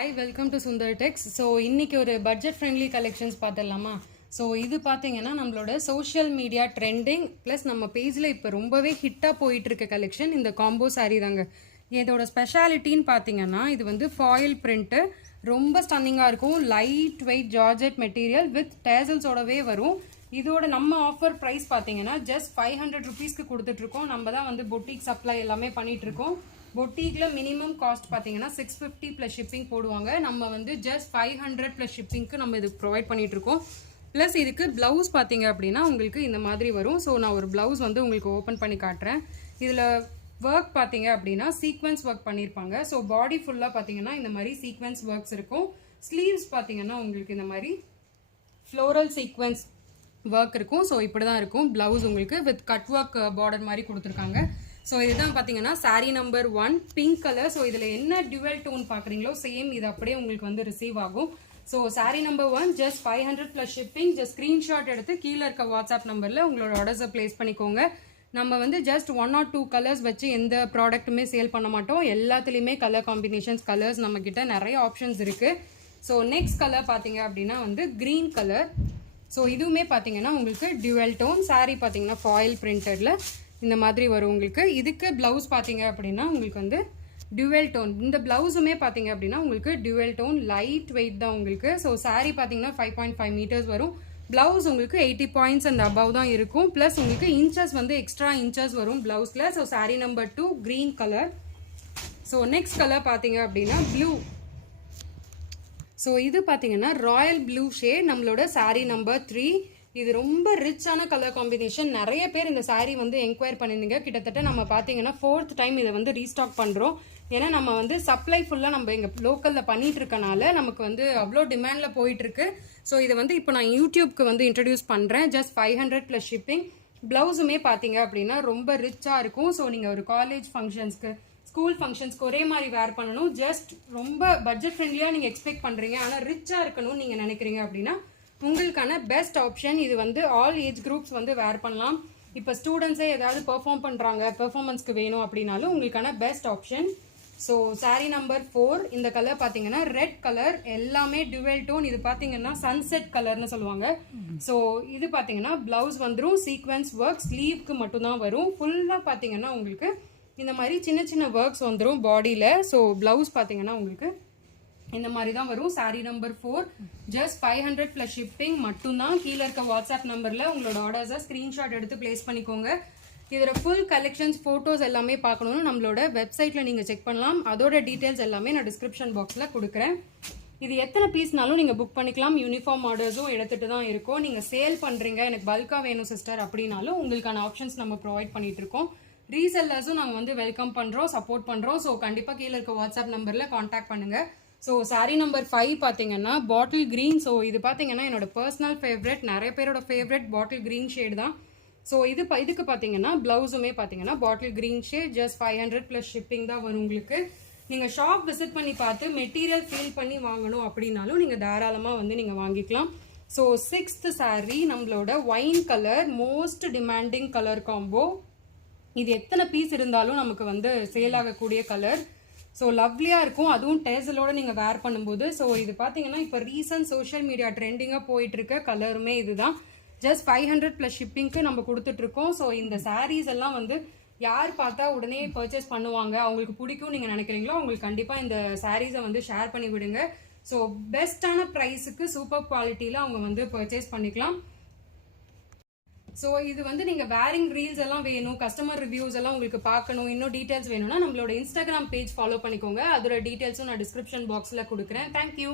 Hi welcome to Sundar techs. So இன்னைக்கு ஒரு budget friendly collections பார்த்துடலாமா? ஸோ இது பார்த்தீங்கன்னா நம்மளோட சோஷியல் மீடியா ட்ரெண்டிங் ப்ளஸ் நம்ம பேஜில் இப்போ ரொம்பவே ஹிட்டாக போயிட்டு இருக்க கலெக்ஷன் இந்த காம்போ சாரீ தாங்க. இதோட ஸ்பெஷாலிட்டின்னு பார்த்தீங்கன்னா இது வந்து ஃபாயில் பிரிண்ட்டு, ரொம்ப ஸ்டன்னிங்காக இருக்கும். Light weight georgette material with டேசல்ஸோடவே வரும். இதோட நம்ம ஆஃபர் ப்ரைஸ் பார்த்தீங்கன்னா ஜஸ்ட் 500 ருபீஸ்க்கு கொடுத்துட்ருக்கோம். நம்ம தான் வந்து பொட்டிக் சப்ளை எல்லாமே பண்ணிகிட்ருக்கோம். பொட்டிக்கில் மினிமம் காஸ்ட் பார்த்தீங்கன்னா 650 ப்ளஸ் ஷிப்பிங் போடுவாங்க. நம்ம வந்து ஜஸ்ட் 500 ப்ளஸ் ஷிப்பிங்க்கு நம்ம இது ப்ரொவைட் பண்ணிகிட்ருக்கோம். ப்ளஸ் இதுக்கு ப்ளவுஸ் பார்த்தீங்க அப்படின்னா உங்களுக்கு இந்த மாதிரி வரும். ஸோ நான் ஒரு ப்ளவுஸ் வந்து உங்களுக்கு ஓப்பன் பண்ணி காட்டுறேன். இதில் ஒர்க் பார்த்தீங்க அப்படின்னா சீக்வன்ஸ் ஒர்க் பண்ணியிருப்பாங்க. ஸோ பாடி ஃபுல்லாக பார்த்தீங்கன்னா இந்த மாதிரி சீக்வன்ஸ் ஒர்க்ஸ் இருக்கும். ஸ்லீவ்ஸ் பார்த்தீங்கன்னா உங்களுக்கு இந்த மாதிரி ஃப்ளோரல் சீக்வன்ஸ் ஒர்க் இருக்கும். ஸோ இப்படி தான் இருக்கும் ப்ளவுஸ் உங்களுக்கு வித் கட் ஒர்க் பார்டர் மாதிரி கொடுத்துருக்காங்க. ஸோ இதுதான் பார்த்தீங்கன்னா sari number 1 pink colour. So இதில் என்ன டியூவல் டோன் பார்க்குறீங்களோ சேம் இது அப்படியே உங்களுக்கு வந்து ரிசீவ் ஆகும். So sari number 1 just 500 plus shipping. Just screenshot எடுத்து கீழே இருக்க வாட்ஸ்அப் நம்பரில் உங்களோட ஆர்டர்ஸை பிளேஸ் பண்ணிக்கோங்க. நம்ம வந்து ஜஸ்ட் 1 or 2 கலர்ஸ் வச்சு எந்த ப்ராடக்ட்டுமே சேல் பண்ண மாட்டோம். எல்லாத்துலேயுமே கலர் காம்பினேஷன்ஸ் கலர்ஸ் நம்மக்கிட்ட நிறைய ஆப்ஷன்ஸ் இருக்குது. ஸோ நெக்ஸ்ட் கலர் பார்த்தீங்க அப்படின்னா வந்து க்ரீன் கலர். ஸோ இதுவுமே பார்த்தீங்கன்னா உங்களுக்கு டியூவல் டோன் சாரீ பார்த்தீங்கன்னா ஃபாயில் பிரிண்டடில் இந்த மாதிரி வரும் உங்களுக்கு. இதுக்கு ப்ளவுஸ் பார்த்தீங்க அப்படின்னா உங்களுக்கு வந்து டியூவல் டோன். இந்த ப்ளவுஸுமே பார்த்தீங்க அப்படின்னா உங்களுக்கு டியூவல் டோன் லைட் வெயிட் தான் உங்களுக்கு. ஸோ சாரீ பார்த்தீங்கன்னா 5.5 மீட்டர்ஸ் வரும். ப்ளவுஸ் உங்களுக்கு 80 பாயிண்ட்ஸ் அந்த அபவ் தான் இருக்கும். ப்ளஸ் உங்களுக்கு இன்ச்சஸ் வந்து எக்ஸ்ட்ரா இன்ச்சஸ் வரும் ப்ளவுஸில். So sari number 2 green colour. So next colour பார்த்தீங்க அப்படின்னா ப்ளூ. ஸோ இது பார்த்தீங்கன்னா ராயல் ப்ளூ ஷேட் நம்மளோட சாரீ நம்பர் 3. இது ரொம்ப ரிச்சான கலர் காம்பினேஷன். நிறைய பேர் இந்த சாரீ வந்து என்கொயர் பண்ணியிருந்தீங்க. கிட்டத்தட்ட நம்ம பார்த்தீங்கன்னா 4th டைம் இதை வந்து ரீஸ்டாக் பண்ணுறோம். ஏன்னா நம்ம வந்து சப்ளை ஃபுல்லாக நம்ம எங்கள் லோக்கலில் பண்ணிட்டு இருக்கனால நமக்கு வந்து அவ்வளோ டிமாண்டில் போயிட்டுருக்கு. ஸோ இதை வந்து இப்போ நான் யூடியூப்க்கு வந்து இன்ட்ரடியூஸ் பண்ணுறேன். Just 500 plus shipping. ப்ளவுஸுமே பார்த்தீங்க அப்படின்னா ரொம்ப ரிச்சாக இருக்கும். ஸோ நீங்கள் ஒரு காலேஜ் ஃபங்க்ஷன்ஸ்க்கு ஸ்கூல் ஃபங்க்ஷன்ஸ்க்கு ஒரே மாதிரி வேர் பண்ணணும். ஜஸ்ட் ரொம்ப பட்ஜெட் ஃப்ரெண்ட்லியாக நீங்கள் எக்ஸ்பெக்ட் பண்ணுறீங்க, ஆனால் ரிச்சாக இருக்கணும்னு நீங்கள் நினைக்கிறீங்க அப்படின்னா உங்களுக்கான பெஸ்ட் ஆப்ஷன் இது. வந்து ஆல் ஏஜ் குரூப்ஸ் வந்து வேர் பண்ணலாம். இப்போ ஸ்டூடெண்ட்ஸே ஏதாவது பெர்ஃபார்ம் பண்ணுறாங்க, பெர்ஃபார்மன்ஸ்க்கு வேணும் அப்படின்னாலும் உங்களுக்கான best option. So sari number 4 இந்த கலர் பார்த்தீங்கன்னா ரெட் கலர், எல்லாமே டுவெல் டோன். இது பார்த்தீங்கன்னா சன்செட் கலர்னு சொல்லுவாங்க. ஸோ இது பார்த்தீங்கன்னா ப்ளவுஸ் வந்துடும் சீக்வன்ஸ் ஒர்க், ஸ்லீவ்க்கு மட்டும்தான் வரும். ஃபுல்லாக பார்த்தீங்கன்னா உங்களுக்கு இந்த மாதிரி சின்ன சின்ன ஒர்க்ஸ் வந்துடும் பாடியில். ஸோ ப்ளவுஸ் பார்த்தீங்கன்னா உங்களுக்கு இந்த மாதிரி தான் வரும். Sari number 4 just 500 plus shipping மட்டும்தான். கீழே இருக்க வாட்ஸ்அப் நம்பரில் உங்களோட ஆர்டர்ஸை ஸ்க்ரீன்ஷாட் எடுத்து பிளேஸ் பண்ணிக்கோங்க. இதோட ஃபுல் கலெக்ஷன்ஸ் ஃபோட்டோஸ் எல்லாமே பார்க்கணுன்னு நம்மளோட வெப்சைட்டில் நீங்கள் செக் பண்ணலாம். அதோட டீட்டெயில்ஸ் எல்லாமே நான் டிஸ்கிரிப்ஷன் பாக்ஸில் கொடுக்குறேன். இது எத்தனை பீஸ்னாலும் நீங்கள் புக் பண்ணிக்கலாம். யூனிஃபார்ம் ஆர்டர்ஸும் எடுத்துகிட்டு தான் இருக்கோம். நீங்கள் சேல் பண்ணுறீங்க, எனக்கு பல்காக வேணும் சிஸ்டர் அப்படின்னாலும் உங்களுக்கான ஆப்ஷன்ஸ் நம்ம ப்ரொவைட் பண்ணிட்டு இருக்கோம். ரீசெல்லர்ஸும் நாங்கள் வந்து வெல்கம் பண்ணுறோம், சப்போர்ட் பண்ணுறோம். ஸோ கண்டிப்பாக கீழே இருக்க வாட்ஸ்அப் நம்பரில் கான்டாக்ட் பண்ணுங்கள். ஸோ சாரீ நம்பர் 5 பார்த்தீங்கன்னா பாட்டில் க்ரீன். ஸோ இது பார்த்தீங்கன்னா என்னோட பர்சனல் ஃபேவரட், நிறைய பேரோட ஃபேவரட் பாட்டில் க்ரீன் ஷேட் தான். ஸோ இதுக்கு பார்த்தீங்கன்னா ப்ளவுஸுமே பார்த்தீங்கன்னா bottle green shade. Just 500 plus shipping தான் வரும் உங்களுக்கு. நீங்கள் ஷாப் விசிட் பண்ணி பார்த்து மெட்டீரியல் ஃபீல் பண்ணி வாங்கணும் அப்படின்னாலும் நீங்கள் தாராளமாக வந்து நீங்கள் வாங்கிக்கலாம். ஸோ 6th சாரீ நம்மளோட wine colour, most demanding colour combo. இது எத்தனை பீஸ் இருந்தாலும் நமக்கு வந்து சேல் ஆகக்கூடிய கலர். ஸோ லவ்லியாக இருக்கும், அதுவும் டேசலோட நீங்கள் வேர் பண்ணும்போது. ஸோ இது பார்த்தீங்கன்னா இப்போ ரீசன்ட் சோஷியல் மீடியா ட்ரெண்டிங்காக போயிட்டுருக்க கலருமே இதுதான். ஜஸ்ட் 500 ப்ளஸ் ஷிப்பிங்க்கு நம்ம கொடுத்துட்ருக்கோம். ஸோ இந்த சாரீஸ் எல்லாம் வந்து யார் பார்த்தா உடனே பர்ச்சேஸ் பண்ணுவாங்க, அவங்களுக்கு பிடிக்கும் நீங்கள் நினைக்கிறீங்களோ அவங்களுக்கு கண்டிப்பாக இந்த சாரீஸை வந்து ஷேர் பண்ணி விடுங்க. ஸோ பெஸ்ட்டான ப்ரைஸுக்கு சூப்பர் குவாலிட்டியில் அவங்க வந்து பர்ச்சேஸ் பண்ணிக்கலாம். ஸோ இது வந்து நீங்கள் வேரிங் ரீல்ஸ் எல்லாம் வேணும், கஸ்டமர் ரிவ்யூஸ் எல்லாம் உங்களுக்கு பார்க்கணும், இன்னும் டீட்டெயில்ஸ் வேணும்னா நம்மளோட இன்ஸ்டாகிராம் பேஜ் ஃபாலோ பண்ணிக்கோங்க. அதோட டீட்டெயில்ஸும் நான் டிஸ்கிரிப்ஷன் பாக்ஸில் கொடுக்குறேன். தேங்க்யூ.